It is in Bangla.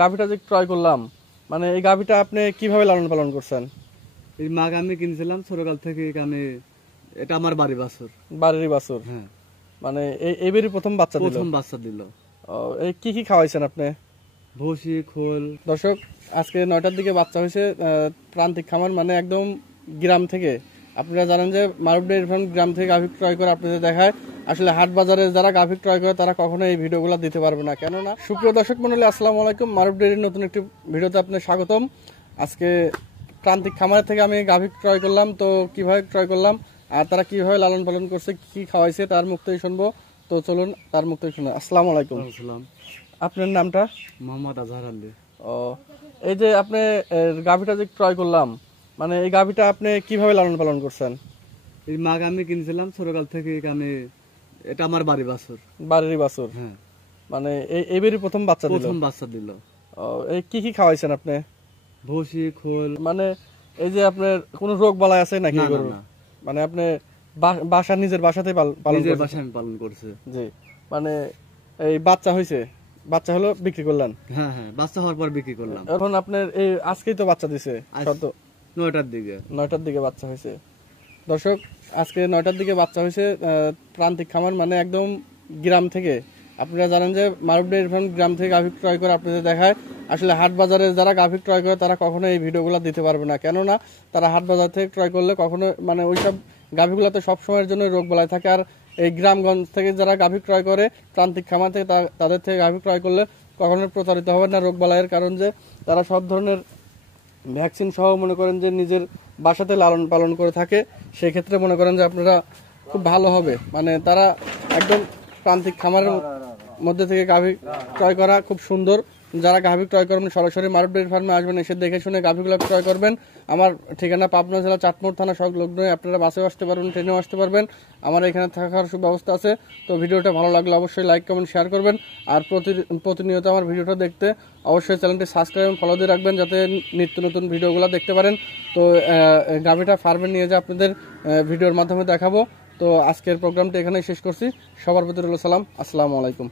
গাভীটা যে ক্রয় করলাম, মানে এই গাভীটা আপনি কিভাবে লালন পালন করছেন? এই মাগ আমি কিনছিলাম ছোটকাল থেকে। আমি এটা আমার বাড়ির বাছুর। বাড়িরই বাছুর? হ্যাঁ। মানে এবারই প্রথম বাচ্চা দিল? প্রথম বাচ্চা দিল। এই কি খাওয়াইছেন আপনি? ভুসি, খোল। দর্শক, আজকে 9টার দিকে বাচ্চা হয়েছে প্রান্তিক খামার, মানে একদম গ্রাম থেকে। আপনারা জানেন যে মারুফ ডেইরি ফার্ম গ্রাম থেকে গাভী ক্রয় করে আপনাদের দেখায়। আসলে হাট বাজারে যারা গাভী ক্রয় করে তারা কখনো এই ভিডিওগুলো দিতে পারবে না, কেননা। সুপ্রিয় দর্শক মণ্ডলী, আসসালামু আলাইকুম। মারুফ ডেইরির নতুন একটি ভিডিওতে আপনাদের স্বাগতম। আজকে প্রান্তিক খামার থেকে আমি গাভী ক্রয় করলাম, তো কিভাবে ক্রয় করলাম আর তারা কিভাবে লালন পালন করছে, কি খাওয়াইছে তার মুখ থেকে শুনবো। তো চলুন তার মুখ থেকে শুনে। আসসালামু আলাইকুম। আপনার নামটা? মোহাম্মদ আজহার আলী। এই যে আপনি গাভীটা যে ক্রয় করলাম, মানে এই গাভীটা আপনি কিভাবে লালন পালন করছেন? এই মাগ আমি কিনছিলাম ছোটকাল থেকে। আমি এটা আমার বাড়ির বাছুর। বাড়িরই বাছুর? হ্যাঁ। মানে এবারই প্রথম বাচ্চা দিল? প্রথম বাচ্চা দিল। এই কি খাওয়াইছেন আপনি? ভুসি, খোল। মানে এই যে আপনার কোনো রোগ বালাই আছে নাকি? মানে আপনি বাসা নিজের বাসাতেই পালন করছে? জি। মানে এই বাচ্চা হয়েছে, বাচ্চা হলো বিক্রি করলেন? হ্যাঁ হ্যাঁ, বাচ্চা হওয়ার পর বিক্রি করলাম। এখন আপনার এই আজকেই তো বাচ্চা দিছে? 9টার দিকে। 9টার দিকে বাচ্চা হয়েছে। দর্শক, আজকে 9টার দিকে বাচ্চা হয়েছে প্রান্তিক খামার, মানে একদম গ্রাম থেকে। আপনারা জানেন যে মারুফ ডেইরি ফার্ম গ্রাম থেকে গাভী ক্রয় করে আপনাদের দেখায়। আসলে হাট বাজারে যারা গাভী ক্রয় করে তারা কখনো এই ভিডিওগুলো দিতে পারবে না, কেননা তারা হাট বাজার থেকে ক্রয় করলে কখনো, মানে ওইসব গাভীগুলোতে সব সময়ের জন্য রোগ বালাই থাকে। আর এই গ্রামগঞ্জ থেকে যারা গাভী ক্রয় করে প্রান্তিক খামার থেকে, তাদের থেকে গাভী ক্রয় করলে কখনো প্রতারিত হবে না রোগ বালাইয়ের, কারণ যে তারা সব ধরনের ভ্যাকসিন সহ মনে করেন যে নিজের বাসাতে লালন পালন করে থাকে। সেই ক্ষেত্রে মনে করেন যে আপনারা খুব ভালো হবে। মানে তারা একদম প্রান্তিক খামারের মধ্যে থেকে গাভী ক্রয় করা খুব সুন্দর। যারা গাভী ক্রয় করবেন সরাসরি মারুফ ডেইরি ফার্মে আসবেন, এসে দেখে শুনে গাভীগুলো ক্রয় করবেন। আমার ঠিকানা পাবনা জেলা চাটমোড় থানা সংলগ্ন। আপনারা বাসেও আসতে পারবেন, ট্রেনেও আসতে পারবেন। আমার এখানে থাকার সুব্যবস্থা আছে। তো ভিডিওটা ভালো লাগলে অবশ্যই লাইক, কমেন্ট, শেয়ার করবেন। আর প্রতিনিয়ত আমার ভিডিওটা দেখতে অবশ্যই চ্যানেলটি সাবস্ক্রাইব এবং ফলো দিয়ে রাখবেন, যাতে নিত্য নতুন ভিডিওগুলো দেখতে পারেন। তো গাভীটা ফার্মে নিয়ে যে আপনাদের ভিডিওর মাধ্যমে দেখাবো। তো আজকের প্রোগ্রামটি এখানেই শেষ করছি। সবার প্রতি রইল সালাম। আসসালামু আলাইকুম।